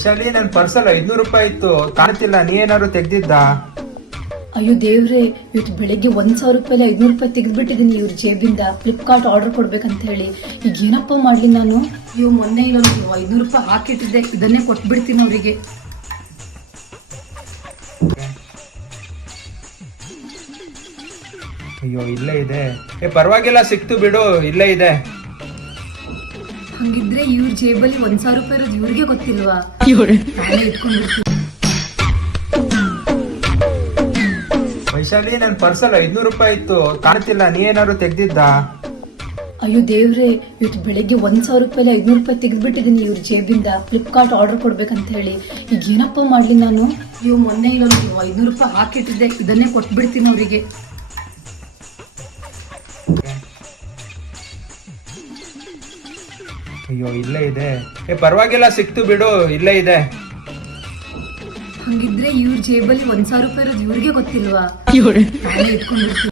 ವೈಶಾಲಿ, ನನ್ ಪರ್ಸಲ್ 500 ರೂಪಾಯಿ ಇತ್ತು, ಕಾಣ್ತಿಲ್ಲ. ನೀ ಏನಾದ್ರು ತೆಗ್ದಿದ್ದ? ಅಯ್ಯೋ ದೇವ್ರೆ, ಇವತ್ತು ಬೆಳಿಗ್ಗೆ 1,000 ರೂಪಾಯಿ 500 ರೂಪಾಯಿ ತೆಗೆದ್ಬಿಟ್ಟಿದ್ದೀನಿ ಇವ್ರ ಜೇಬಿಂದ, ಫ್ಲಿಪ್ಕಾರ್ಟ್ ಆರ್ಡರ್ ಕೊಡ್ಬೇಕಂತ ಹೇಳಿ. ಈಗ ಏನಪ್ಪ ಮಾಡ್ಲಿ ನಾನು? ಅಯ್ಯೋ, ಮೊನ್ನೆ ಇಲ್ಲೊಂದು 500 ರೂಪಾಯಿ ಹಾಕಿಟ್ಟಿದ್ದೆ, ಇದನ್ನೇ ಕೊಟ್ಬಿಡ್ತೀನಿ ಅವರಿಗೆ. ಅಯ್ಯೋ, ಇಲ್ಲೇ ಇದೆ. ಪರವಾಗಿಲ್ಲ, ಸಿಕ್ತು ಬಿಡು, ಇಲ್ಲೇ ಇದೆ. ಹಂಗಿದ್ರೆ ಇವ್ರ ಜೇಬಲ್ಲಿ 1,000 ರೂಪಾಯಿ ಇರೋದು ಇವ್ರಿಗೆ ಗೊತ್ತಿಲ್ವಾ? ನಾನೇ ಇಟ್ಕೊಂಡಿರ್ತೀನಿ. ವೈಶಾಲಿ, ನನ್ ಪರ್ಸಲ್ 500 ರೂಪಾಯಿ ಇತ್ತು, ಕಾಣ್ತಿಲ್ಲ. ನೀ ಏನಾದ್ರು ತೆಗ್ದಿದ್ದ? ಅಯ್ಯೋ ದೇವ್ರೆ, ಇವತ್ತು ಬೆಳಿಗ್ಗೆ 1,000 ರೂಪಾಯಿ 500 ರೂಪಾಯಿ ತೆಗೆದ್ಬಿಟ್ಟಿದ್ದೀನಿ ಇವ್ರ ಜೇಬಿಂದ, ಫ್ಲಿಪ್ಕಾರ್ಟ್ ಆರ್ಡರ್ ಕೊಡ್ಬೇಕಂತ ಹೇಳಿ. ಈಗ ಏನಪ್ಪ ಮಾಡ್ಲಿ ನಾನು? ಅಯ್ಯೋ, ಮೊನ್ನೆ ಇಲ್ಲೊಂದು 500 ರೂಪಾಯಿ ಹಾಕಿಟ್ಟಿದ್ದೆ, ಇದನ್ನೇ ಕೊಟ್ಬಿಡ್ತೀನಿ ಅವರಿಗೆ. ಅಯ್ಯೋ, ಇಲ್ಲೇ ಇದೆ. ಪರವಾಗಿಲ್ಲ, ಸಿಕ್ತು ಬಿಡು, ಇಲ್ಲೇ ಇದೆ. ಹಂಗಿದ್ರೆ ಇವ್ರ ಜೇಬಲ್ಲಿ 1,000 ರೂಪಾಯಿ ಇರೋದು ಇವ್ರಿಗೆ ಗೊತ್ತಿಲ್ವಾ? ನಾನೇ ಇಟ್ಕೊಂಡಿರ್ತೀನಿ.